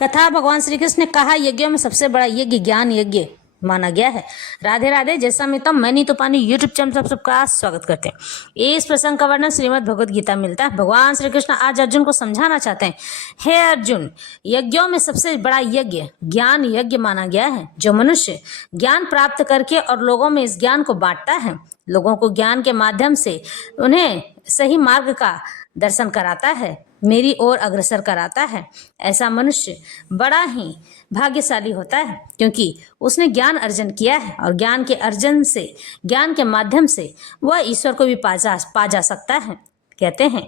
कथा भगवान श्री कृष्ण ने कहा यज्ञों में सबसे बड़ा यज्ञ ज्ञान यज्ञ माना गया है। राधे राधे। जैसा मित्रम मैं नीतू पानी यूट्यूब चैनल पर सबका स्वागत करते हैं। इस प्रसंग का वर्णन श्रीमद् भगवद गीता मिलता है। भगवान श्री कृष्ण आज अर्जुन को समझाना चाहते हैं, हे अर्जुन, यज्ञों में सबसे बड़ा यज्ञ ज्ञान यज्ञ माना गया है। जो मनुष्य ज्ञान प्राप्त करके और लोगों में इस ज्ञान को बांटता है, लोगों को ज्ञान के माध्यम से उन्हें सही मार्ग का दर्शन कराता है, मेरी ओर अग्रसर कराता है, ऐसा मनुष्य बड़ा ही भाग्यशाली होता है, क्योंकि उसने ज्ञान अर्जन किया है और ज्ञान के अर्जन से, ज्ञान के माध्यम से वह ईश्वर को भी पा जा सकता है। कहते हैं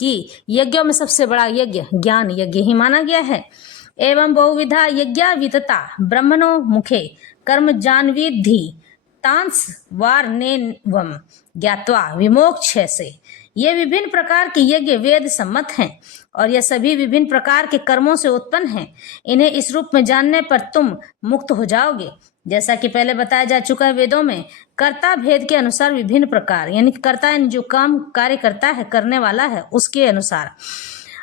कि यज्ञों में सबसे बड़ा यज्ञ ज्ञान यज्ञ ही माना गया है। एवं बहुविधा यज्ञा वितता ब्रह्मणो मुखे कर्म जानविधि तांस वार्नेवम ज्ञात्वा विमोक्ष से। ये विभिन्न प्रकार के यज्ञ वेद सम्मत हैं और यह सभी विभिन्न प्रकार के कर्मों से उत्पन्न हैं। इन्हें इस रूप में जानने पर तुम मुक्त हो जाओगे। जैसा कि पहले बताया जा चुका है, वेदों में कर्ता भेद के अनुसार विभिन्न प्रकार, यानी कि कर्ता यानी जो काम कार्य करता है, करने वाला है, उसके अनुसार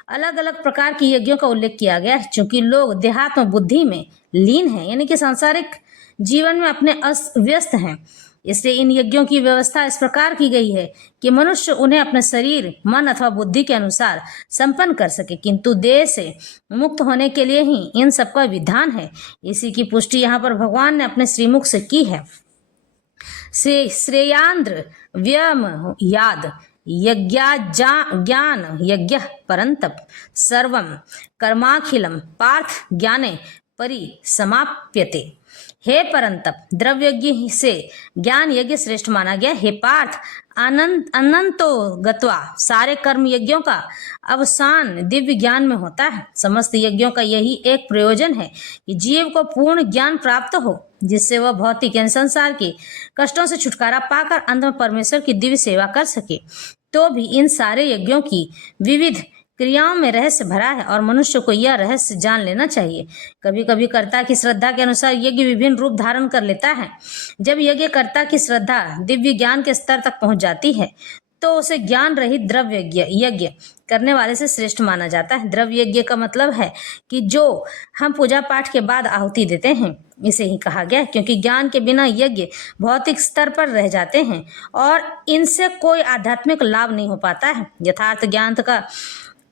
अलग अलग प्रकार के यज्ञों का उल्लेख किया गया है। चूंकि लोग देहात्म बुद्धि में लीन हैं, यानी कि सांसारिक जीवन में अपने व्यस्त हैं, इसलिए इन यज्ञों की व्यवस्था इस प्रकार की गई है कि मनुष्य उन्हें अपने शरीर, मन अथवा बुद्धि के अनुसार संपन्न कर सके, किंतु देह से मुक्त होने के लिए ही इन सब का विधान है। इसी की पुष्टि यहाँ पर भगवान ने अपने श्रीमुख से की है। श्रेयांद्र व्यम याद ज्ञान यज्ञ परंतप सर्वम कर्माखिलम पार्थ ज्ञाने परिसमाप्यते। हे परंतप, द्रव्य यज्ञ से ज्ञान यज्ञ श्रेष्ठ माना गया। हे पार्थ, अनंतो गत्वा सारे कर्म यज्ञों का अवसान दिव्य ज्ञान में होता है। समस्त यज्ञों का यही एक प्रयोजन है कि जीव को पूर्ण ज्ञान प्राप्त हो, जिससे वह भौतिक यानी संसार के कष्टों से छुटकारा पाकर अंत में परमेश्वर की दिव्य सेवा कर सके। तो भी इन सारे यज्ञों की विविध क्रियाओं में रहस्य भरा है और मनुष्य को यह रहस्य जान लेना चाहिए। कभी कभी कर्ता की श्रद्धा के अनुसार यज्ञ विभिन्न रूप धारण कर लेता है। जब यज्ञ कर्ता की श्रद्धा दिव्य ज्ञान के स्तर तक पहुंच जाती है, तो उसे ज्ञान रहित द्रव्य यज्ञ करने वाले से श्रेष्ठ माना जाता है। द्रव्य यज्ञ का मतलब है कि जो हम पूजा पाठ के बाद आहुति देते हैं, इसे ही कहा गया, क्योंकि ज्ञान के बिना यज्ञ भौतिक स्तर पर रह जाते हैं और इनसे कोई आध्यात्मिक लाभ नहीं हो पाता है। यथार्थ ज्ञान का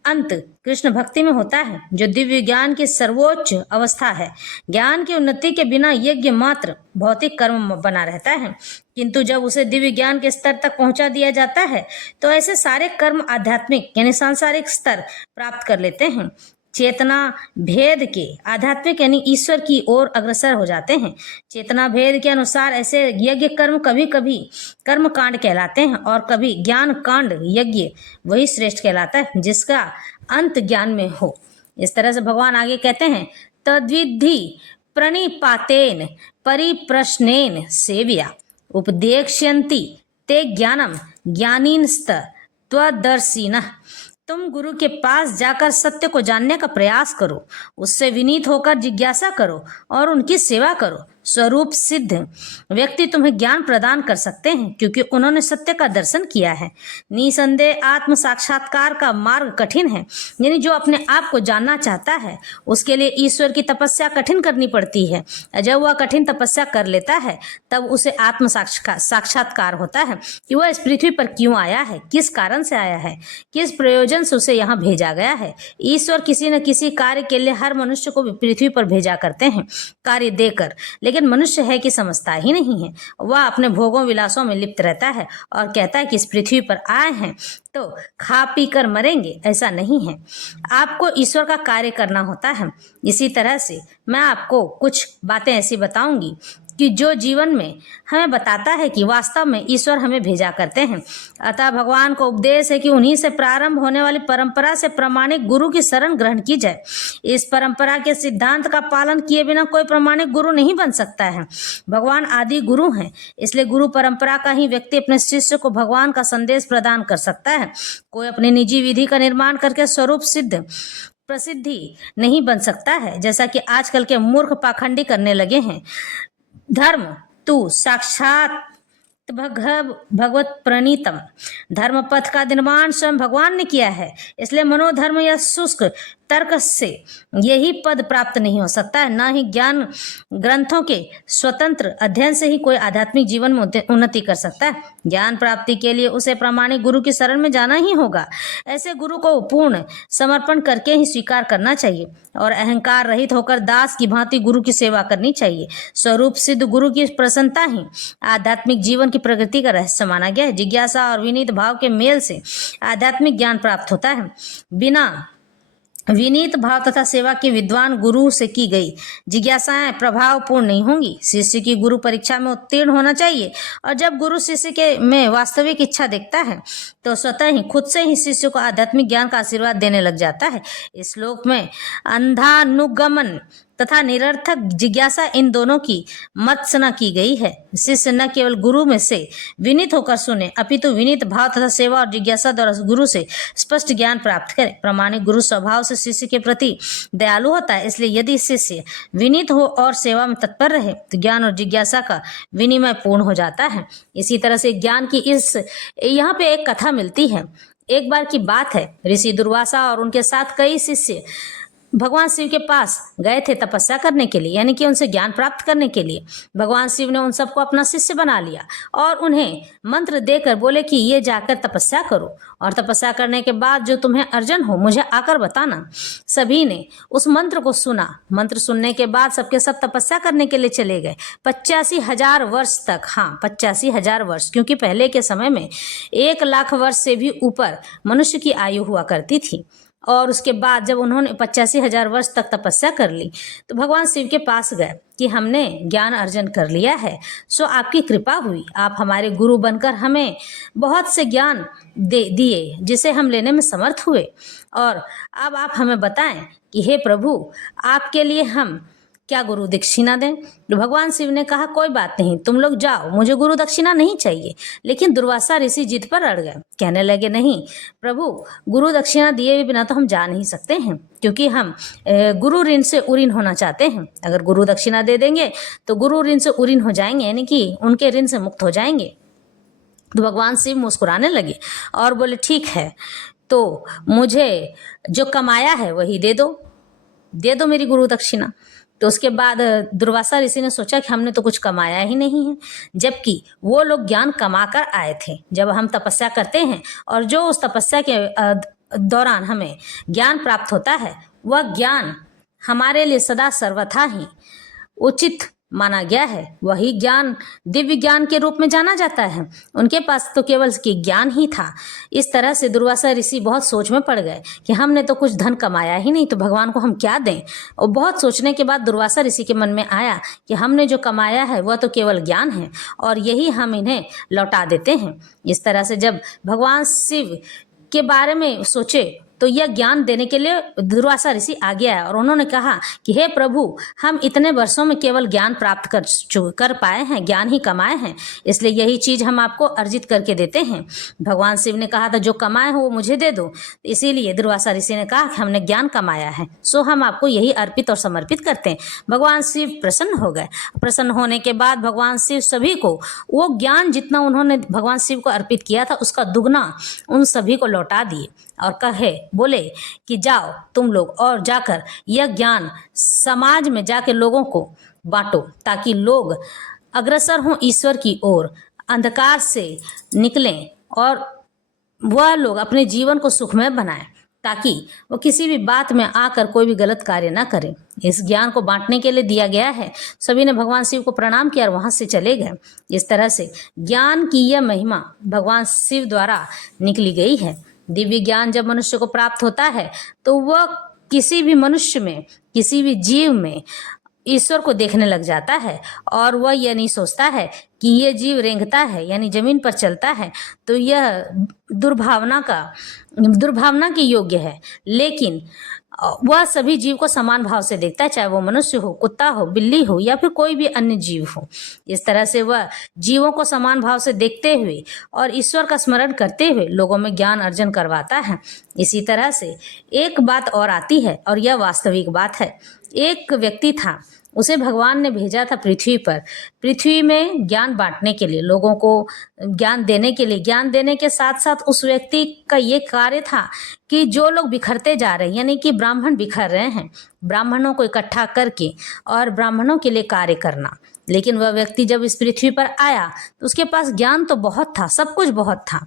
अंत कृष्ण भक्ति में होता है, जो दिव्य ज्ञान की सर्वोच्च अवस्था है। ज्ञान की उन्नति के बिना यज्ञ मात्र भौतिक कर्म बना रहता है, किंतु जब उसे दिव्य ज्ञान के स्तर तक पहुंचा दिया जाता है, तो ऐसे सारे कर्म आध्यात्मिक यानी सांसारिक स्तर प्राप्त कर लेते हैं। चेतना भेद के आध्यात्मिक यानी ईश्वर की ओर अग्रसर हो जाते हैं। चेतना भेद के अनुसार ऐसे यज्ञ कर्म कभी कभी कर्म कांड कहलाते हैं और कभी ज्ञान कांड यज्ञ वही श्रेष्ठ कहलाता है जिसका अंत ज्ञान में हो। इस तरह से भगवान आगे कहते हैं, तद्विधि प्रणिपातेन परिप्रश्नेन सेव्या उपदेक्ष्यन्ति ते ज्ञानम ज्ञानीनस्त त्वदर्शिनः। तुम गुरु के पास जाकर सत्य को जानने का प्रयास करो, उससे विनीत होकर जिज्ञासा करो और उनकी सेवा करो। स्वरूप सिद्ध व्यक्ति तुम्हें ज्ञान प्रदान कर सकते हैं, क्योंकि उन्होंने सत्य का दर्शन किया है। निसंदेह आत्म साक्षात्कार का मार्ग कठिन है, यानी जो अपने आप को जानना चाहता है उसके लिए ईश्वर की तपस्या कठिन करनी पड़ती है। जब वह कठिन तपस्या कर लेता है, तब उसे आत्म साक्षात्कार होता है कि वह इस पृथ्वी पर क्यों आया है, किस कारण से आया है, किस प्रयोजन से उसे यहाँ भेजा गया है। ईश्वर किसी न किसी कार्य के लिए हर मनुष्य को पृथ्वी पर भेजा करते हैं, कार्य देकर, लेकिन मनुष्य है कि समझता ही नहीं है। वह अपने भोगों विलासों में लिप्त रहता है और कहता है कि इस पृथ्वी पर आए हैं तो खा पी कर मरेंगे। ऐसा नहीं है, आपको ईश्वर का कार्य करना होता है। इसी तरह से मैं आपको कुछ बातें ऐसी बताऊंगी कि जो जीवन में हमें बताता है कि वास्तव में ईश्वर हमें भेजा करते हैं। अतः भगवान को उपदेश है कि उन्हीं से प्रारंभ होने वाली परंपरा से प्रामाणिक गुरु की शरण ग्रहण की जाए। इस परंपरा के सिद्धांत का पालन किए बिना कोई प्रामाणिक गुरु नहीं बन सकता है। भगवान आदि गुरु हैं, इसलिए गुरु परंपरा का ही व्यक्ति अपने शिष्य को भगवान का संदेश प्रदान कर सकता है। कोई अपनी निजी विधि का निर्माण करके स्वरूप सिद्ध प्रसिद्धि नहीं बन सकता है, जैसा कि आजकल के मूर्ख पाखंडी करने लगे हैं। धर्म तू साक्षात भगवत प्रणीतम, धर्म पथ का निर्माण स्वयं भगवान ने किया है। इसलिए मनोधर्म या शुष्क तर्क से यही पद प्राप्त नहीं हो सकता है, न ही ज्ञान ग्रंथों के स्वतंत्र अध्ययन से ही कोई आध्यात्मिक जीवन में उन्नति कर सकता है। ज्ञान प्राप्ति के लिए उसे प्रामाणिक गुरु की शरण में जाना ही होगा। ऐसे गुरु को पूर्ण समर्पण करके ही स्वीकार करना चाहिए और अहंकार रहित होकर दास की भांति गुरु की सेवा करनी चाहिए। स्वरूप सिद्ध गुरु की प्रसन्नता ही आध्यात्मिक जीवन की प्रगति का रहस्य माना गया है। जिज्ञासा और विनीत भाव के मेल से आध्यात्मिक ज्ञान प्राप्त होता है। बिना विनीत भाव तथा सेवा के विद्वान गुरु से की गई जिज्ञासाएं प्रभावपूर्ण नहीं होंगी। शिष्य की गुरु परीक्षा में उत्तीर्ण होना चाहिए और जब गुरु शिष्य के में वास्तविक इच्छा देखता है तो स्वतः ही खुद से ही शिष्य को आध्यात्मिक ज्ञान का आशीर्वाद देने लग जाता है। इस श्लोक में अंधानुगमन तथा निरर्थक जिज्ञासा इन दोनों की मत्सना की गई है। शिष्य न केवल गुरु में से विनीत होकर सुने अपितु विनीत भाव तथा सेवा और जिज्ञासा द्वारा गुरु से स्पष्ट ज्ञान प्राप्त करे। प्रामाणिक गुरु स्वभाव से शिष्य के प्रति दयालु होता है, इसलिए यदि शिष्य विनीत हो और सेवा में तत्पर रहे तो ज्ञान और जिज्ञासा का विनिमय पूर्ण हो जाता है। इसी तरह से ज्ञान की यहाँ पे एक कथा मिलती है। एक बार की बात है, ऋषि दुर्वासा और उनके साथ कई शिष्य भगवान शिव के पास गए थे तपस्या करने के लिए, यानी कि उनसे ज्ञान प्राप्त करने के लिए। भगवान शिव ने उन सबको अपना शिष्य बना लिया और उन्हें मंत्र देकर बोले कि ये जाकर तपस्या करो और तपस्या करने के बाद जो तुम्हें अर्जन हो मुझे आकर बताना। सभी ने उस मंत्र को सुना। मंत्र सुनने के बाद सबके सब तपस्या करने के लिए चले गए 85,000 वर्ष तक। हाँ, 85,000 वर्ष, क्योंकि पहले के समय में 1 लाख वर्ष से भी ऊपर मनुष्य की आयु हुआ करती थी। और उसके बाद जब उन्होंने 85,000 वर्ष तक तपस्या कर ली तो भगवान शिव के पास गए कि हमने ज्ञान अर्जन कर लिया है, सो आपकी कृपा हुई, आप हमारे गुरु बनकर हमें बहुत से ज्ञान दिए जिसे हम लेने में समर्थ हुए। और अब आप हमें बताएं कि हे प्रभु, आपके लिए हम क्या गुरु दक्षिणा दें? तो भगवान शिव ने कहा कोई बात नहीं, तुम लोग जाओ, मुझे गुरु दक्षिणा नहीं चाहिए। लेकिन दुर्वासा ऋषि जिद पर अड़ गए, कहने लगे नहीं प्रभु, गुरु दक्षिणा दिए बिना तो हम जा नहीं सकते हैं, क्योंकि हम गुरु ऋण से उऋण होना चाहते हैं। अगर गुरु दक्षिणा दे देंगे तो गुरु ऋण से उऋण हो जाएंगे, यानी कि उनके ऋण से मुक्त हो जाएंगे। तो भगवान शिव मुस्कुराने लगे और बोले ठीक है, तो मुझे जो कमाया है वही दे दो मेरी गुरु दक्षिणा। तो उसके बाद दुर्वासा ऋषि ने सोचा कि हमने तो कुछ कमाया ही नहीं है, जबकि वो लोग ज्ञान कमा कर आए थे। जब हम तपस्या करते हैं और जो उस तपस्या के दौरान हमें ज्ञान प्राप्त होता है वह ज्ञान हमारे लिए सदा सर्वथा ही उचित माना गया है। वही ज्ञान दिव्य ज्ञान के रूप में जाना जाता है। उनके पास तो केवल ज्ञान ही था। इस तरह से दुर्वासा ऋषि बहुत सोच में पड़ गए कि हमने तो कुछ धन कमाया ही नहीं, तो भगवान को हम क्या दें। और बहुत सोचने के बाद दुर्वासा ऋषि के मन में आया कि हमने जो कमाया है वह तो केवल ज्ञान है और यही हम इन्हें लौटा देते हैं। इस तरह से जब भगवान शिव के बारे में सोचे तो यह ज्ञान देने के लिए दुर्वासा ऋषि आगे आया और उन्होंने कहा कि हे प्रभु, हम इतने वर्षों में केवल ज्ञान प्राप्त कर पाए हैं, ज्ञान ही कमाए हैं, इसलिए यही चीज हम आपको अर्जित करके देते हैं। भगवान शिव ने कहा था जो कमाए हो वो मुझे दे दो। इसीलिए दुर्वासा ऋषि ने कहा कि हमने ज्ञान कमाया है, सो हम आपको यही अर्पित और समर्पित करते हैं। भगवान शिव प्रसन्न हो गए। प्रसन्न होने के बाद भगवान शिव सभी को वो ज्ञान जितना उन्होंने भगवान शिव को अर्पित किया था उसका दुगना उन सभी को लौटा दिए और बोले कि जाओ तुम लोग और जाकर यह ज्ञान समाज में जाकर लोगों को बांटो, ताकि लोग अग्रसर हों ईश्वर की ओर, अंधकार से निकलें और वह लोग अपने जीवन को सुखमय बनाएं, ताकि वो किसी भी बात में आकर कोई भी गलत कार्य ना करें। इस ज्ञान को बांटने के लिए दिया गया है। सभी ने भगवान शिव को प्रणाम किया और वहां से चले गए। इस तरह से ज्ञान की यह महिमा भगवान शिव द्वारा निकली गई है। दिव्य ज्ञान जब मनुष्य को प्राप्त होता है तो वह किसी भी मनुष्य में, किसी भी जीव में ईश्वर को देखने लग जाता है और वह यह नहीं सोचता है कि ये जीव रेंगता है, यानी जमीन पर चलता है, तो यह दुर्भावना के योग्य है। लेकिन वह सभी जीव को समान भाव से देखता है, चाहे वो मनुष्य हो, कुत्ता हो, बिल्ली हो या फिर कोई भी अन्य जीव हो। इस तरह से वह जीवों को समान भाव से देखते हुए और ईश्वर का स्मरण करते हुए लोगों में ज्ञान अर्जन करवाता है। इसी तरह से एक बात और आती है, और यह वास्तविक बात है। एक व्यक्ति था, उसे भगवान ने भेजा था पृथ्वी पर, पृथ्वी में ज्ञान बांटने के लिए, लोगों को ज्ञान देने के लिए। ज्ञान देने के साथ साथ उस व्यक्ति का ये कार्य था कि जो लोग बिखरते जा रहे हैं, यानी कि ब्राह्मण बिखर रहे हैं, ब्राह्मणों को इकट्ठा करके और ब्राह्मणों के लिए कार्य करना। लेकिन वह व्यक्ति जब इस पृथ्वी पर आया तो उसके पास ज्ञान तो बहुत था, सब कुछ बहुत था,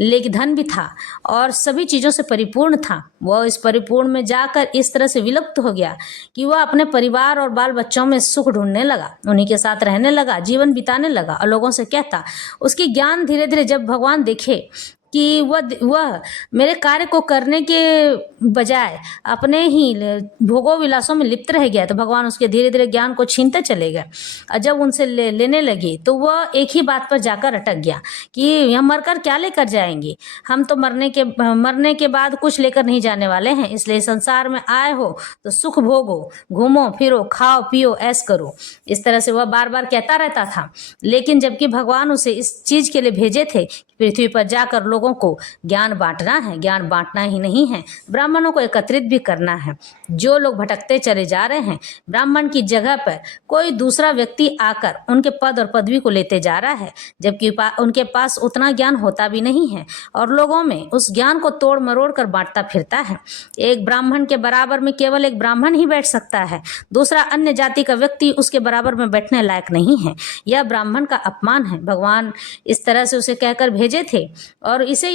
लेकिन धन भी था और सभी चीज़ों से परिपूर्ण था। वह इस परिपूर्ण में जाकर इस तरह से विलुप्त हो गया कि वह अपने परिवार और बाल बच्चों में सुख ढूंढने लगा, उन्हीं के साथ रहने लगा, जीवन बिताने लगा और लोगों से कहता। उसकी ज्ञान धीरे धीरे जब भगवान देखे कि वह मेरे कार्य को करने के बजाय अपने ही भोगों विलासों में लिप्त रह गया, तो भगवान उसके धीरे धीरे ज्ञान को छीनते चले गए। और जब उनसे लेने लगे तो वह एक ही बात पर जाकर अटक गया कि हम मरकर क्या लेकर जाएंगे, हम तो मरने के बाद कुछ लेकर नहीं जाने वाले हैं, इसलिए संसार में आए हो तो सुख भोगो, घूमो फिरो, खाओ पियो, ऐश करो। इस तरह से वह बार बार कहता रहता था। लेकिन जबकि भगवान उसे इस चीज के लिए भेजे थे, पृथ्वी पर जाकर लोगों को ज्ञान बांटना है, ज्ञान बांटना ही नहीं है, ब्राह्मणों को एकत्रित भी करना है। जो लोग भटकते चले जा रहे हैं, ब्राह्मण की जगह पर कोई दूसरा व्यक्ति आकर उनके पद और पदवी को लेते जा रहा है, जबकि उनके पास उतना ज्ञान होता भी नहीं है और लोगों में उस ज्ञान को तोड़ मरोड़ कर बांटता फिरता है। एक ब्राह्मण के बराबर में केवल एक ब्राह्मण ही बैठ सकता है, दूसरा अन्य जाति का व्यक्ति उसके बराबर में बैठने लायक नहीं है। यह ब्राह्मण का अपमान है। भगवान इस तरह से उसे कहकर भेजे थे और उसे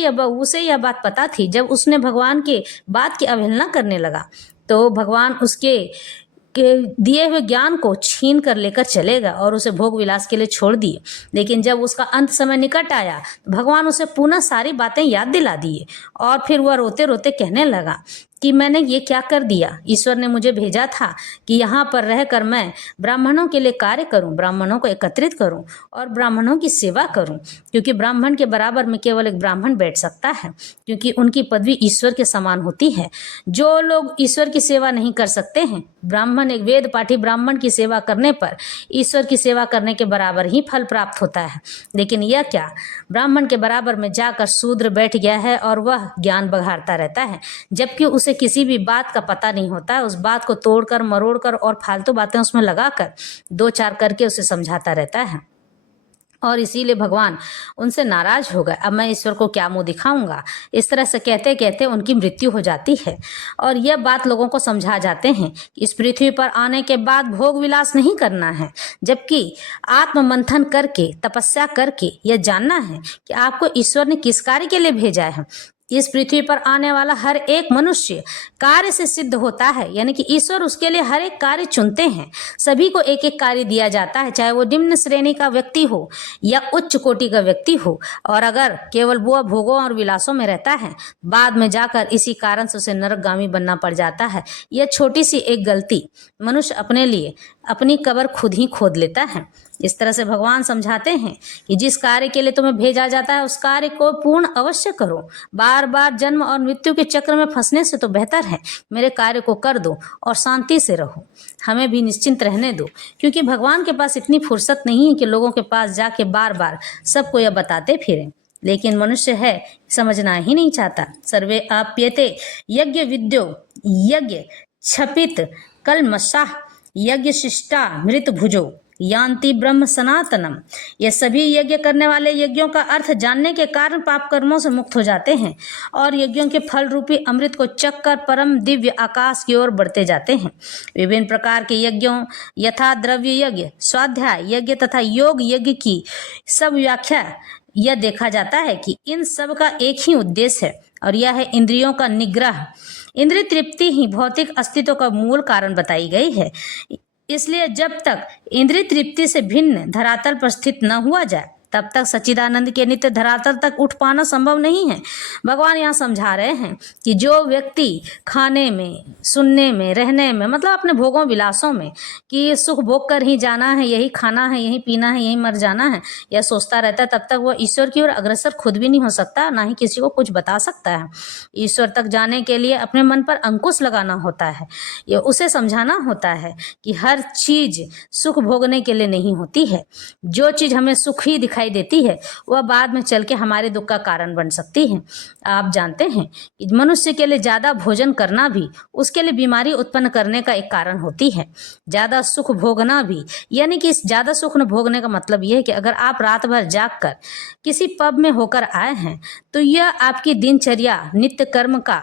यह बात पता थी। जब उसने भगवान के बात की अवहेलना करने लगा तो भगवान उसके दिए हुए ज्ञान को छीन कर लेकर चलेगा और उसे भोग विलास के लिए छोड़ दिए। लेकिन जब उसका अंत समय निकट आया, भगवान उसे पुनः सारी बातें याद दिला दिए और फिर वह रोते रोते कहने लगा कि मैंने ये क्या कर दिया। ईश्वर ने मुझे भेजा था कि यहाँ पर रहकर मैं ब्राह्मणों के लिए कार्य करूँ, ब्राह्मणों को एकत्रित करूँ और ब्राह्मणों की सेवा करूँ, क्योंकि ब्राह्मण के बराबर में केवल एक ब्राह्मण बैठ सकता है, क्योंकि उनकी पदवी ईश्वर के समान होती है। जो लोग ईश्वर की सेवा नहीं कर सकते हैं, ब्राह्मण, एक वेद पाठी ब्राह्मण की सेवा करने पर ईश्वर की सेवा करने के बराबर ही फल प्राप्त होता है। लेकिन यह क्या, ब्राह्मण के बराबर में जाकर शूद्र बैठ गया है और वह ज्ञान बघाड़ता रहता है, जबकि उसे किसी भी बात का पता नहीं होता है। उस बात को तोड़कर मरोड़कर और फालतू बातें उसमें लगाकर दो चार करके उसे समझाता रहता है और इसीलिए भगवान उनसे नाराज हो गए। अब मैं ईश्वर को क्या मुंह दिखाऊंगा। इस तरह से कहते कहते उनकी मृत्यु हो जाती है और यह बात लोगों को समझा जाते हैं कि इस पृथ्वी पर आने के बाद भोग विलास नहीं करना है, जबकि आत्म मंथन करके, तपस्या करके यह जानना है कि आपको ईश्वर ने किस कार्य के लिए भेजा है। इस पृथ्वी पर आने वाला हर एक मनुष्य कार्य से सिद्ध होता है, यानी कि ईश्वर उसके लिए हर एक कार्य चुनते हैं। सभी को एक एक कार्य दिया जाता है, चाहे वो निम्न श्रेणी का व्यक्ति हो या उच्च कोटि का व्यक्ति हो। और अगर केवल वो भोगों और विलासों में रहता है, बाद में जाकर इसी कारण से उसे नरकगामी बनना पड़ जाता है। यह छोटी सी एक गलती मनुष्य अपने लिए अपनी कब्र खुद ही खोद लेता है। इस तरह से भगवान समझाते हैं कि जिस कार्य के लिए तुम्हें भेजा जाता है उस कार्य को पूर्ण अवश्य करो। बार बार जन्म और मृत्यु के चक्र में फंसने से तो बेहतर है मेरे कार्य को कर दो और शांति से रहो, हमें भी निश्चिंत रहने दो। क्योंकि भगवान के पास इतनी फुर्सत नहीं है कि लोगों के पास जाके बार बार सबको यह बताते फिरें। लेकिन मनुष्य है, समझना ही नहीं चाहता। सर्वे आप्यते यज्ञ विद्यो यज्ञ क्षपित कलमषाः यज्ञ शिष्टा मृत भुजो यान्ति ब्रह्म सनातनम। ये सभी यज्ञ करने वाले यज्ञों का अर्थ जानने के कारण पाप कर्मों से मुक्त हो जाते हैं और यज्ञों के फल रूपी अमृत को चख कर परम दिव्य आकाश की ओर बढ़ते जाते हैं। विभिन्न प्रकार के यज्ञों यथा द्रव्य यज्ञ, स्वाध्याय यज्ञ तथा योग यज्ञ की सब व्याख्या यह देखा जाता है कि इन सब का एक ही उद्देश्य है और यह है इंद्रियों का निग्रह। इंद्रिय तृप्ति ही भौतिक अस्तित्व का मूल कारण बताई गई है। इसलिए जब तक इंद्रिय तृप्ति से भिन्न धरातल पर स्थित न हुआ जाए तब तक सच्चिदानंद के नित्य धरातल तक उठ पाना संभव नहीं है। भगवान यहाँ समझा रहे हैं कि जो व्यक्ति खाने में, सुनने में, रहने में, मतलब अपने भोगों विलासों में कि सुख भोग कर ही जाना है, यही खाना है, यही पीना है, यही मर जाना है, यह सोचता रहता है, तब तक वह ईश्वर की ओर अग्रसर खुद भी नहीं हो सकता, ना ही किसी को कुछ बता सकता है। ईश्वर तक जाने के लिए अपने मन पर अंकुश लगाना होता है। ये उसे समझाना होता है कि हर चीज सुख भोगने के लिए नहीं होती है। जो चीज हमें सुख ही दिखाई दिखाई देती है वह बाद में चल के हमारे दुख का कारण बन सकती है। आप जानते हैं कि मनुष्य के लिए ज़्यादा भोजन करना भी उसके लिए बीमारी उत्पन्न करने का एक कारण होती है। ज़्यादा सुख भोगना भी, यानी कि ज़्यादा सुख न भोगने का मतलब यह है कि अगर आप रात भर जाग कर किसी पब में होकर आए हैं तो यह आपकी दिनचर्या नित्य कर्म का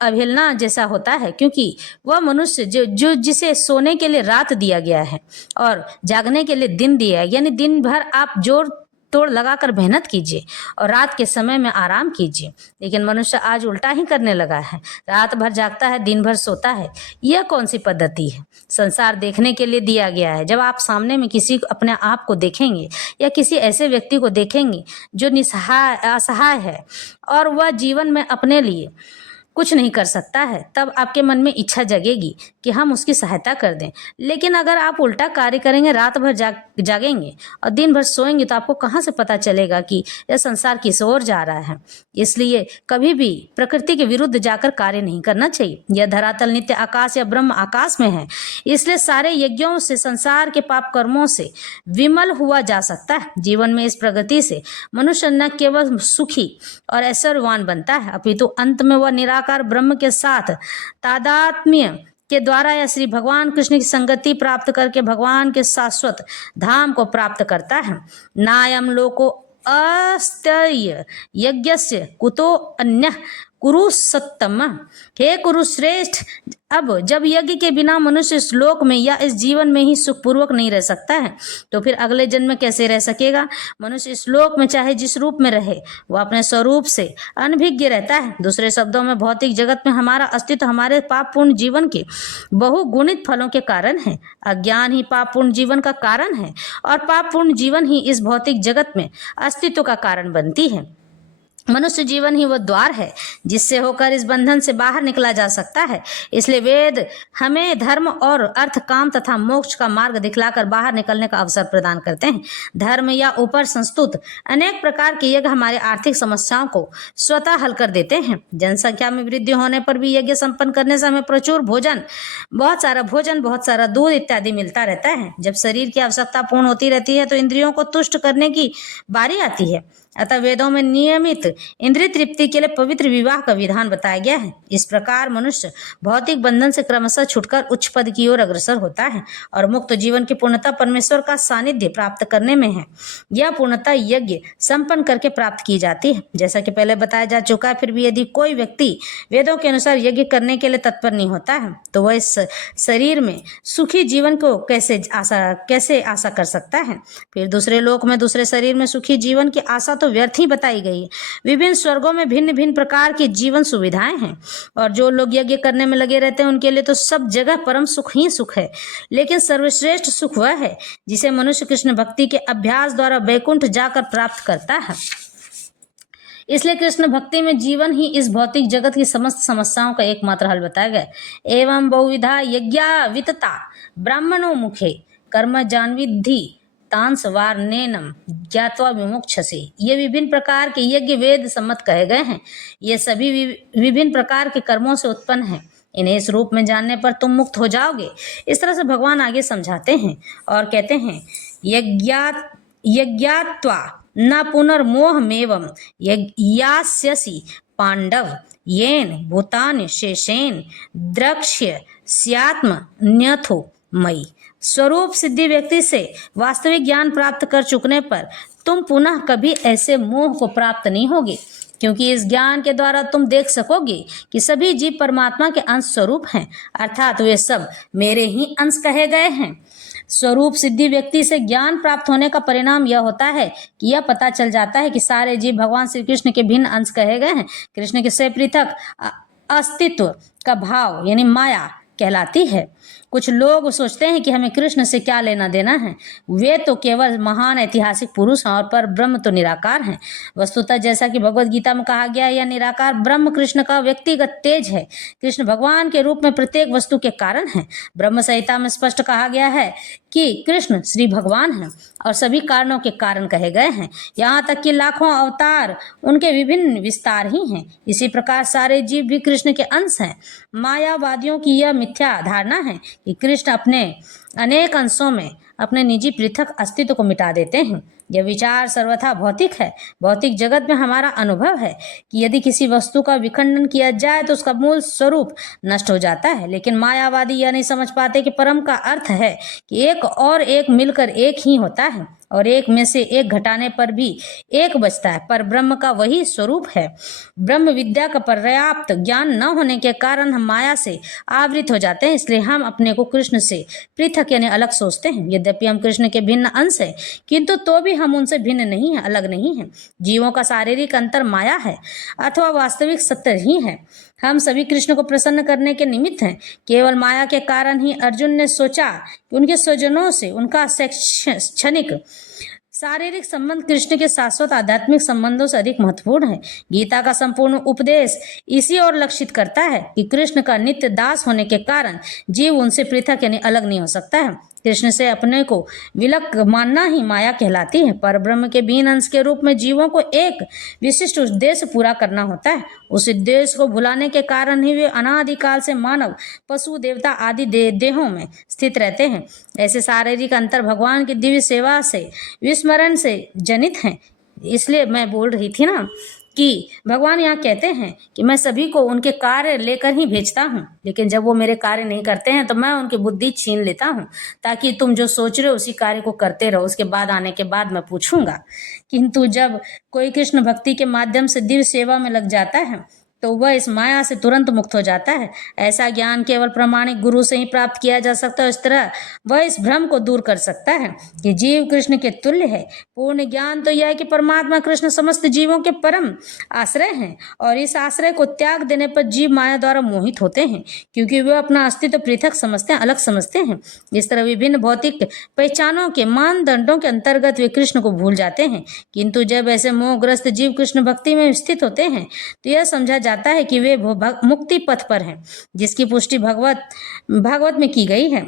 अवहेलना जैसा होता है, क्योंकि वह मनुष्य जो जिसे सोने के लिए रात दिया गया है और जागने के लिए दिन दिया है, यानी दिन भर आप जोर तोड़ लगाकर मेहनत कीजिए और रात के समय में आराम कीजिए। लेकिन मनुष्य आज उल्टा ही करने लगा है, रात भर जागता है, दिन भर सोता है। यह कौन सी पद्धति है? संसार देखने के लिए दिया गया है। जब आप सामने में किसी अपने आप को देखेंगे या किसी ऐसे व्यक्ति को देखेंगे जो निसहाय असहाय है और वह जीवन में अपने लिए कुछ नहीं कर सकता है, तब आपके मन में इच्छा जगेगी कि हम उसकी सहायता कर दें। लेकिन अगर आप उल्टा कार्य करेंगे, रात भर जागेंगे और दिन भर सोएंगे, तो आपको कहाँ से पता चलेगा कि यह संसार किस ओर जा रहा है। इसलिए कभी भी प्रकृति के विरुद्ध जाकर कार्य नहीं करना चाहिए। यह धरातल नित्य आकाश या ब्रह्म आकाश में है, इसलिए सारे यज्ञों से, संसार के पाप कर्मों से विमल हुआ जा सकता है। जीवन में इस प्रगति से मनुष्य न केवल सुखी और ऐश्वर्यवान बनता है, अपितु अंत में वह निराकार ब्रह्म के साथ तादात्म्य के द्वारा या श्री भगवान कृष्ण की संगति प्राप्त करके भगवान के शाश्वत धाम को प्राप्त करता है। नायम लोको अस्त्य यज्ञस्य कुतो अन्य कुरु सत्तम। हे कुरु श्रेष्ठ, अब जब यज्ञ के बिना मनुष्य इस लोक में या इस जीवन में ही सुखपूर्वक नहीं रह सकता है, तो फिर अगले जन्म में कैसे रह सकेगा? मनुष्य इस लोक में चाहे जिस रूप में रहे, वह अपने स्वरूप से अनभिज्ञ रहता है। दूसरे शब्दों में भौतिक जगत में हमारा अस्तित्व हमारे पापपूर्ण जीवन के बहुगुणित फलों के कारण है। अज्ञान ही पापपूर्ण जीवन का कारण है और पापपूर्ण जीवन ही इस भौतिक जगत में अस्तित्व का कारण बनती है। मनुष्य जीवन ही वह द्वार है जिससे होकर इस बंधन से बाहर निकला जा सकता है। इसलिए वेद हमें धर्म और अर्थ, काम तथा मोक्ष का मार्ग दिखलाकर बाहर निकलने का अवसर प्रदान करते हैं। धर्म या ऊपर संस्तुत अनेक प्रकार के यज्ञ हमारे आर्थिक समस्याओं को स्वतः हल कर देते हैं। जनसंख्या में वृद्धि होने पर भी यज्ञ संपन्न करने से हमें प्रचुर भोजन, बहुत सारा दूध इत्यादि मिलता रहता है। जब शरीर की आवश्यकता पूर्ण होती रहती है तो इंद्रियों को तुष्ट करने की बारी आती है। अतः वेदों में नियमित इंद्रिय तृप्ति के लिए पवित्र विवाह का विधान बताया गया है। इस प्रकार मनुष्य भौतिक बंधन से क्रमशः छुटकर उच्च पद की ओर अग्रसर होता है और मुक्त जीवन की पूर्णता परमेश्वर का सानिध्य प्राप्त करने में है। यह पूर्णता यज्ञ संपन्न करके प्राप्त की जाती है। जैसा कि पहले बताया जा चुका है, फिर भी यदि कोई व्यक्ति वेदों के अनुसार यज्ञ करने के लिए तत्पर नहीं होता है तो वह इस शरीर में सुखी जीवन को कैसे आशा कर सकता है। फिर दूसरे लोक में, दूसरे शरीर में सुखी जीवन की आशा तो व्यर्थ ही बताई गई है। विभिन्न स्वर्गों में भिन्न भिन्न प्रकार की जीवन सुविधाएं हैं और जो लोग यज्ञ करने में लगे रहते हैं उनके लिए तो सब जगह परम सुख ही सुख है। लेकिन सर्वश्रेष्ठ सुख वह है जिसे मनुष्य कृष्ण भक्ति के अभ्यास द्वारा वैकुंठ जाकर प्राप्त करता है। इसलिए कृष्ण भक्ति में जीवन ही इस भौतिक जगत की समस्त समस्याओं का एकमात्र हल बताया गया। एवं बहुविधा यज्ञा वितता ब्राह्मणों मुखे कर्म जानविद्धि तांसवार्नेनम ज्ञात्वा विमुक्षसे। ये विभिन्न प्रकार के यज्ञ वेद सम्मत कहे गए हैं। ये सभी विभिन्न प्रकार के कर्मों से उत्पन्न हैं। इन्हें इस रूप में जानने पर तुम मुक्त हो जाओगे। इस तरह से भगवान आगे समझाते हैं और कहते हैं, यज्ञात्वा न पुनर्मोहमेवं यास्यसि पांडव येन भूतानि शेषेन द्रक्ष्य स्यात्म न्यथो मयि। स्वरूप सिद्धि व्यक्ति से वास्तविक ज्ञान प्राप्त कर चुकने पर तुम पुनः कभी ऐसे मोह को प्राप्त नहीं होगे, क्योंकि इस ज्ञान के द्वारा तुम देख सकोगे कि सभी जीव परमात्मा के अंश स्वरूप हैं, अर्थात वे सब मेरे ही अंश कहे गए हैं। स्वरूप सिद्धि व्यक्ति से ज्ञान प्राप्त होने का परिणाम यह होता है कि यह पता चल जाता है कि सारे जीव भगवान श्री कृष्ण के भिन्न अंश कहे गए हैं। कृष्ण के से पृथक अस्तित्व का भाव यानी माया कहलाती है। कुछ लोग सोचते हैं कि हमें कृष्ण से क्या लेना देना है, वे तो केवल महान ऐतिहासिक पुरुष हैं और पर ब्रह्म तो निराकार हैं। वस्तुतः जैसा कि भगवद गीता में कहा गया है, यह निराकार ब्रह्म कृष्ण का व्यक्तिगत तेज है। कृष्ण भगवान के रूप में प्रत्येक वस्तु के कारण है। ब्रह्म संहिता में स्पष्ट कहा गया है कि कृष्ण श्री भगवान हैं और सभी कारणों के कारण कहे गए हैं। यहाँ तक कि लाखों अवतार उनके विभिन्न विस्तार ही हैं। इसी प्रकार सारे जीव भी कृष्ण के अंश हैं। मायावादियों की यह मिथ्या धारणा है कि कृष्ण अपने अनेक अंशों में अपने निजी पृथक अस्तित्व को मिटा देते हैं। यह विचार सर्वथा भौतिक है। भौतिक जगत में हमारा अनुभव है कि यदि किसी वस्तु का विखंडन किया जाए तो उसका मूल स्वरूप नष्ट हो जाता है, लेकिन मायावादी यह नहीं समझ पाते कि परम का अर्थ है कि एक और एक मिलकर एक ही होता है और एक में से एक घटाने पर भी एक बचता है, पर ब्रह्म का वही स्वरूप है। ब्रह्म विद्या का पर्याप्त ज्ञान न होने के कारण हम माया से आवृत हो जाते हैं, इसलिए हम अपने को कृष्ण से पृथक यानी अलग सोचते हैं। यद्यपि हम कृष्ण के भिन्न अंश हैं, किंतु तो भी हम उनसे भिन्न नहीं हैं, अलग नहीं हैं। जीवों का शारीरिक अंतर माया है अथवा वास्तविक सत्य ही है। हम सभी कृष्ण को प्रसन्न करने के निमित्त हैं। केवल माया के कारण ही अर्जुन ने सोचा कि उनके स्वजनों से उनका क्षणिक शारीरिक संबंध कृष्ण के शाश्वत आध्यात्मिक संबंधों से अधिक महत्वपूर्ण है। गीता का संपूर्ण उपदेश इसी ओर लक्षित करता है कि कृष्ण का नित्य दास होने के कारण जीव उनसे पृथक यानी अलग नहीं हो सकता है। कृष्ण से अपने को विलक मानना ही माया कहलाती है। पर ब्रह्म के भिन्न अंश के रूप में जीवों को एक विशिष्ट उद्देश्य पूरा करना होता है। उस उद्देश्य को भुलाने के कारण ही वे अनादिकाल से मानव, पशु, देवता आदि देहों में स्थित रहते हैं। ऐसे शारीरिक अंतर भगवान की दिव्य सेवा से विस्मरण से जनित हैं। इसलिए मैं बोल रही थी ना कि भगवान यहाँ कहते हैं कि मैं सभी को उनके कार्य लेकर ही भेजता हूँ, लेकिन जब वो मेरे कार्य नहीं करते हैं तो मैं उनकी बुद्धि छीन लेता हूँ, ताकि तुम जो सोच रहे हो उसी कार्य को करते रहो। उसके बाद आने के बाद मैं पूछूंगा। किंतु जब कोई कृष्ण भक्ति के माध्यम से दिव्य सेवा में लग जाता है तो वह इस माया से तुरंत मुक्त हो जाता है। ऐसा ज्ञान केवल प्रामाणिक गुरु से ही प्राप्त किया जा सकता है। इस तरह वह इस भ्रम को दूर कर सकता है कि जीव कृष्ण के तुल्य है। पूर्ण ज्ञान तो यह है कि परमात्मा कृष्ण समस्त जीवों के परम आश्रय हैं और इस आश्रय को त्याग देने पर जीव माया द्वारा मोहित होते हैं, क्योंकि वे अपना अस्तित्व पृथक समझते हैं, अलग समझते हैं। इस तरह विभिन्न भौतिक पहचानों के मानदंडों के अंतर्गत वे कृष्ण को भूल जाते हैं। किंतु जब ऐसे मोहग्रस्त जीव कृष्ण भक्ति में स्थित होते हैं तो यह समझा जाता है कि वे मुक्ति पथ पर हैं, जिसकी पुष्टि भागवत में की गई है।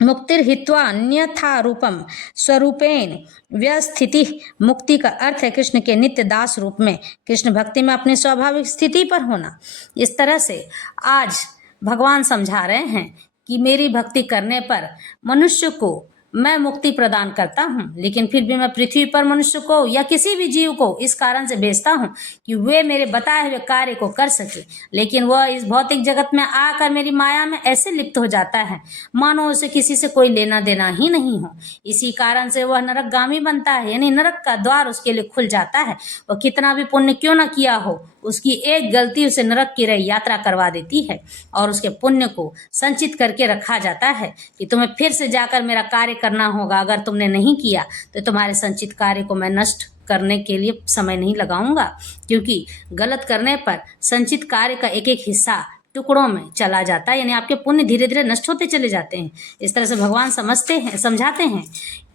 मुक्तिर्हित्वा अन्यथा रूपम स्वरूपेण व्यस्थिति। मुक्ति का अर्थ है कृष्ण के नित्य दास रूप में कृष्ण भक्ति में अपनी स्वाभाविक स्थिति पर होना। इस तरह से आज भगवान समझा रहे हैं कि मेरी भक्ति करने पर मनुष्य को मैं मुक्ति प्रदान करता हूँ, लेकिन फिर भी मैं पृथ्वी पर मनुष्य को या किसी भी जीव को इस कारण से भेजता हूँ कि वे मेरे बताए हुए कार्य को कर सके, लेकिन वह इस भौतिक जगत में आकर मेरी माया में ऐसे लिप्त हो जाता है मानो उसे किसी से कोई लेना देना ही नहीं हो। इसी कारण से वह नरकगामी बनता है, यानी नरक का द्वार उसके लिए खुल जाता है। वह कितना भी पुण्य क्यों न किया हो, उसकी एक गलती उसे नरक की यात्रा करवा देती है और उसके पुण्य को संचित करके रखा जाता है कि तुम्हें फिर से जाकर मेरा कार्य करना होगा। अगर तुमने नहीं किया तो तुम्हारे संचित कार्य को मैं नष्ट करने के लिए समय नहीं लगाऊंगा, क्योंकि गलत करने पर संचित कार्य का एक एक हिस्सा टुकड़ों में चला जाता है, यानी आपके पुण्य धीरे धीरे नष्ट होते चले जाते हैं। इस तरह से भगवान समझाते हैं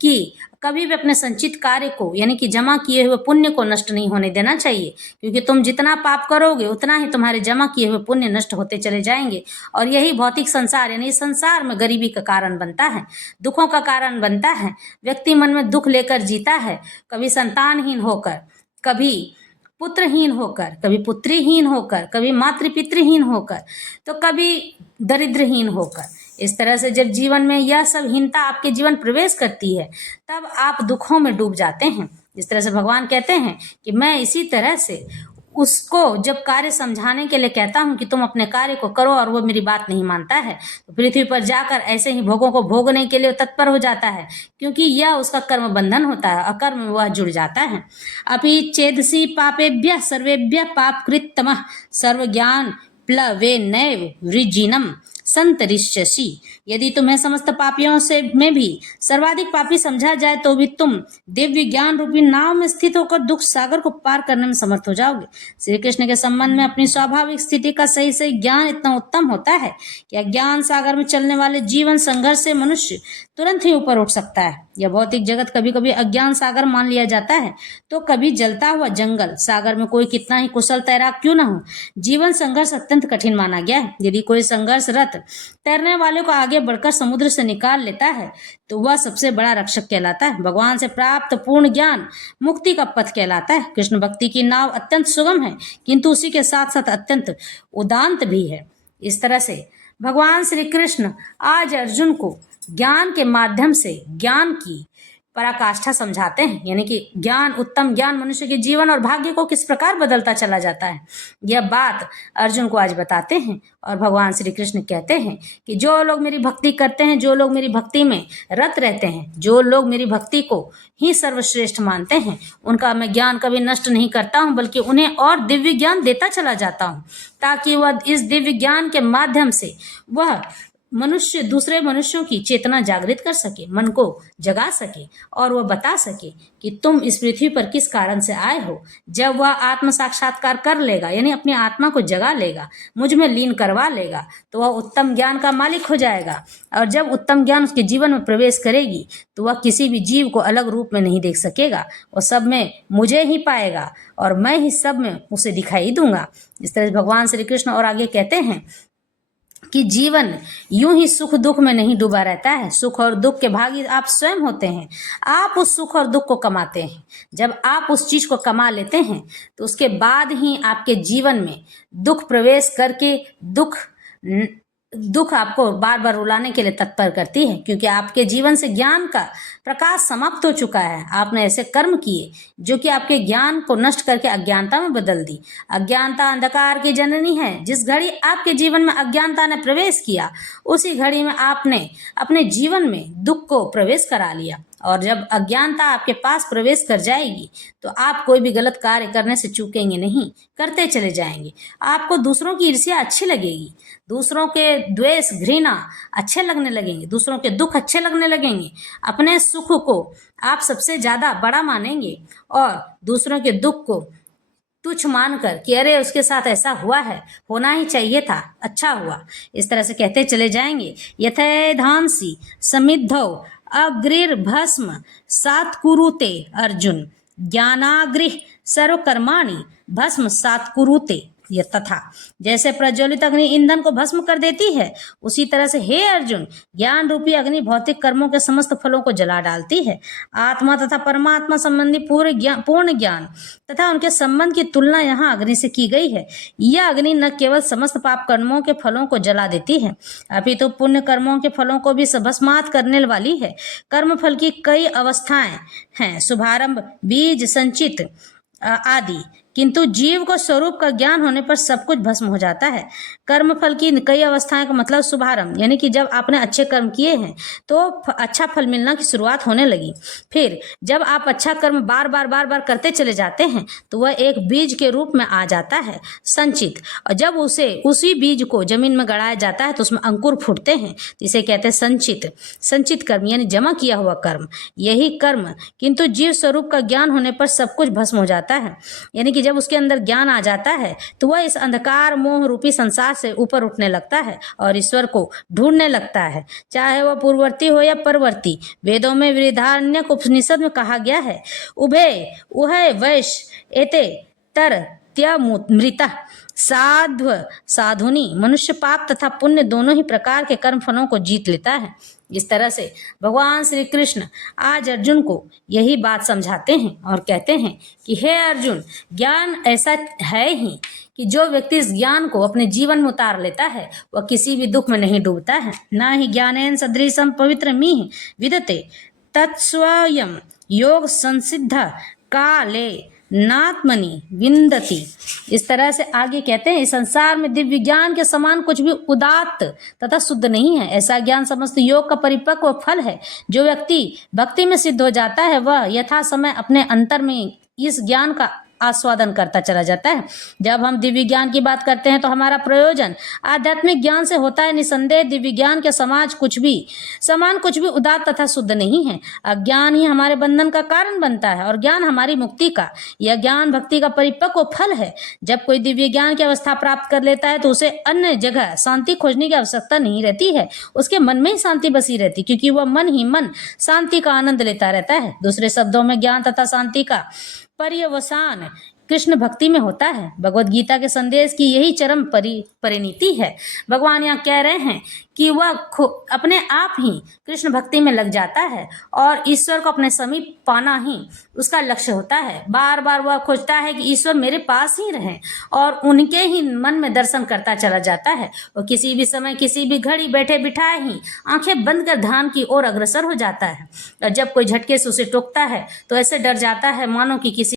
कि कभी भी अपने संचित कार्य को यानी कि जमा किए हुए पुण्य को नष्ट नहीं होने देना चाहिए, क्योंकि तुम जितना पाप करोगे उतना ही तुम्हारे जमा किए हुए पुण्य नष्ट होते चले जाएंगे। और यही भौतिक संसार यानी संसार में गरीबी का कारण बनता है, दुखों का कारण बनता है। व्यक्ति मन में दुख लेकर जीता है, कभी संतानहीन होकर, कभी पुत्रहीन होकर, कभी पुत्रीहीन होकर, कभी मातृपितृहीन होकर, तो कभी दरिद्रहीन होकर। इस तरह से जब जीवन में यह सब हीनता आपके जीवन प्रवेश करती है तब आप दुखों में डूब जाते हैं। इस तरह से भगवान कहते हैं कि मैं इसी तरह से उसको जब कार्य समझाने के लिए कहता हूँ कि तुम अपने कार्य को करो और वो मेरी बात नहीं मानता है तो पृथ्वी पर जाकर ऐसे ही भोगों को भोगने के लिए तत्पर हो जाता है, क्योंकि यह उसका कर्म बंधन होता है, अकर्म में वह जुड़ जाता है। अपि चेदसी पापेभ्यः सर्वेभ्यः पापकृत्तमः सर्वज्ञान प्लवे नैव वृजिनम संतरिष्यसि। यदि तुम्हें समस्त पापियों से में भी सर्वाधिक पापी समझा जाए तो भी तुम दिव्य ज्ञान रूपी नाव में स्थित होकर दुख सागर को पार करने में समर्थ हो जाओगे। श्री कृष्ण के संबंध में अपनी स्वाभाविक स्थिति का सही सही ज्ञान इतना उत्तम होता है कि अज्ञान सागर में चलने वाले जीवन संघर्ष से मनुष्य तुरंत ही ऊपर उठ सकता है। यह भौतिक जगत कभी कभी अज्ञान सागर मान लिया जाता है तो कभी जलता हुआ जंगल, सागर में कोई कितना ही कुशल तैराक क्यों न हो, जीवन संघर्ष अत्यंत कठिन माना गया है। यदि कोई संघर्षरत तैरने वाले को आगे बढ़कर समुद्र से निकाल लेता है तो वह सबसे बड़ा रक्षक कहलाता है। भगवान से प्राप्त पूर्ण ज्ञान मुक्ति का पथ कहलाता है। कृष्ण भक्ति की नाव अत्यंत सुगम है, किंतु उसी के साथ साथ अत्यंत उदांत भी है। इस तरह से भगवान श्री कृष्ण आज अर्जुन को ज्ञान के माध्यम से ज्ञान की पराकाष्ठा समझाते हैं, यानी कि ज्ञान, उत्तम ज्ञान मनुष्य के जीवन और भाग्य को किस प्रकार बदलता चला जाता है, यह बात अर्जुन को आज बताते हैं। और भगवान श्री कृष्ण कहते हैं कि जो लोग मेरी भक्ति करते हैं, जो लोग मेरी भक्ति में रत रहते हैं, जो लोग मेरी भक्ति को ही सर्वश्रेष्ठ मानते हैं, उनका मैं ज्ञान कभी नष्ट नहीं करता हूँ, बल्कि उन्हें और दिव्य ज्ञान देता चला जाता हूँ, ताकि वह इस दिव्य ज्ञान के माध्यम से वह मनुष्य दूसरे मनुष्यों की चेतना जागृत कर सके, मन को जगा सके, और वह बता सके कि तुम इस पृथ्वी पर किस कारण से आए हो। जब वह आत्म साक्षात्कार कर लेगा, यानी अपनी आत्मा को जगा लेगा, मुझ में लीन करवा लेगा, तो वह उत्तम ज्ञान का मालिक हो जाएगा। और जब उत्तम ज्ञान उसके जीवन में प्रवेश करेगी, तो वह किसी भी जीव को अलग रूप में नहीं देख सकेगा, वह सब में मुझे ही पाएगा और मैं ही सब में उसे दिखाई दूंगा। इस तरह भगवान श्री कृष्ण और आगे कहते हैं कि जीवन यूं ही सुख दुख में नहीं डूबा रहता है। सुख और दुख के भागी आप स्वयं होते हैं। आप उस सुख और दुख को कमाते हैं। जब आप उस चीज को कमा लेते हैं, तो उसके बाद ही आपके जीवन में दुख प्रवेश करके दुख आपको बार बार रुलाने के लिए तत्पर करती है, क्योंकि आपके जीवन से ज्ञान का प्रकाश समाप्त हो चुका है। आपने ऐसे कर्म किए जो कि आपके ज्ञान को नष्ट करके अज्ञानता में बदल दी। अज्ञानता अंधकार की जननी है। जिस घड़ी आपके जीवन में अज्ञानता ने प्रवेश किया, उसी घड़ी में आपने अपने जीवन में दुख को प्रवेश करा लिया। और जब अज्ञानता आपके पास प्रवेश कर जाएगी, तो आप कोई भी गलत कार्य करने से चूकेंगे नहीं, करते चले जाएंगे। आपको दूसरों की ईर्ष्या अच्छी लगेगी, दूसरों के द्वेष घृणा अच्छे लगने लगेंगे, दूसरों के दुख अच्छे लगने लगेंगे। अपने सुख को आप सबसे ज्यादा बड़ा मानेंगे और दूसरों के दुख को तुच्छ मानकर कि अरे उसके साथ ऐसा हुआ है, होना ही चाहिए था, अच्छा हुआ, इस तरह से कहते चले जाएंगे। यथैधांसी समिद्धौ अग्रिर्भस्म सात्कुरुते अर्जुन ज्ञानाग्रिह सर्वकर्माणि भस्म सात्कुरुते। यह तथा जैसे प्रज्वलित अग्नि ईंधन को भस्म कर देती है, उसी तरह से हे अर्जुन, ज्ञान रूपी अग्नि भौतिक कर्मों के समस्त फलों को जला डालती है। आत्मा तथा परमात्मा संबंधी पूर्ण ज्ञान तथा उनके संबंध की तुलना यहाँ अग्नि से की गई है। यह अग्नि न केवल समस्त पाप कर्मों के फलों को जला देती है, अपितु पुण्य कर्मों के फलों को भी भस्मात करने वाली है। कर्म फल की कई अवस्थाएं हैं, शुभारंभ, बीज, संचित आदि, किंतु जीव को स्वरूप का ज्ञान होने पर सब कुछ भस्म हो जाता है। कर्म फल की कई अवस्थाएं का मतलब शुभारंभ, यानी कि जब आपने अच्छे कर्म किए हैं तो अच्छा फल मिलना की शुरुआत होने लगी। फिर जब आप अच्छा कर्म बार बार करते चले जाते हैं, तो वह एक बीज के रूप में आ जाता है, संचित। और जब उसी बीज को जमीन में गड़ाया जाता है, तो उसमें अंकुर फूटते हैं, इसे कहते हैं संचित कर्म, यानी जमा किया हुआ कर्म। यही कर्म किंतु जीव स्वरूप का ज्ञान होने पर सब कुछ भस्म हो जाता है। यानी कि जब उसके अंदर ज्ञान आ जाता है, तो वह इस अंधकार मोह रूपी संसार से ऊपर उठने लगता है और ईश्वर को ढूंढने लगता है, चाहे वह पूर्ववर्ती हो या परवर्ती। वेदों में बृहदारण्यक उपनिषद में कहा गया है, उभे उहय वैश एते तर त्यामृता साध्व साधुनी। मनुष्य पाप तथा पुण्य दोनों ही प्रकार के कर्म फलों को जीत लेता है। इस तरह से भगवान श्री कृष्ण आज अर्जुन को यही बात समझाते हैं और कहते हैं कि हे अर्जुन, ज्ञान ऐसा है ही कि जो व्यक्ति इस ज्ञान को अपने जीवन में उतार लेता है, वह किसी भी दुख में नहीं डूबता है। ना ही ज्ञानेन सदृशम पवित्रमिह विदते तत्स्वयं योग संसिद्ध काले नात्मनि विंदति। इस तरह से आगे कहते हैं, इस संसार में दिव्य ज्ञान के समान कुछ भी उदात्त तथा शुद्ध नहीं है। ऐसा ज्ञान समस्त योग का परिपक्व फल है। जो व्यक्ति भक्ति में सिद्ध हो जाता है, वह यथा समय अपने अंतर में इस ज्ञान का आस्वादन करता चला जाता है। जब हम दिव्य ज्ञान की बात करते हैं, तो हमारा प्रयोजन आध्यात्मिक ज्ञान से होता है। निसंदेह दिव्य ज्ञान के समान कुछ भी उदात्त तथा शुद्ध नहीं है। अज्ञान ही हमारे बंधन का कारण बनता है और ज्ञान हमारी मुक्ति का। यह ज्ञान भक्ति का परिपक्व फल है। जब कोई दिव्य ज्ञान की अवस्था प्राप्त कर लेता है, तो उसे अन्य जगह शांति खोजने की आवश्यकता नहीं रहती है। उसके मन में ही शांति बसी रहती, क्योंकि वह मन ही मन शांति का आनंद लेता रहता है। दूसरे शब्दों में ज्ञान तथा शांति का पर्यवसान कृष्ण भक्ति में होता है। भगवत गीता के संदेश की यही चरम परिणति है। भगवान यहाँ कह रहे हैं कि वह अपने आप ही कृष्ण भक्ति में लग जाता है और ईश्वर को अपने समीप पाना ही उसका लक्ष्य होता है। बार बार वह खोजता है कि ईश्वर मेरे पास ही रहें और उनके ही मन में दर्शन करता चला जाता है। और किसी भी समय किसी भी घड़ी बैठे बिठाए ही आंखें बंद कर ध्यान की ओर अग्रसर हो जाता है। और जब कोई झटके से उसे टोकता है तो ऐसे डर जाता है मानो कि किसी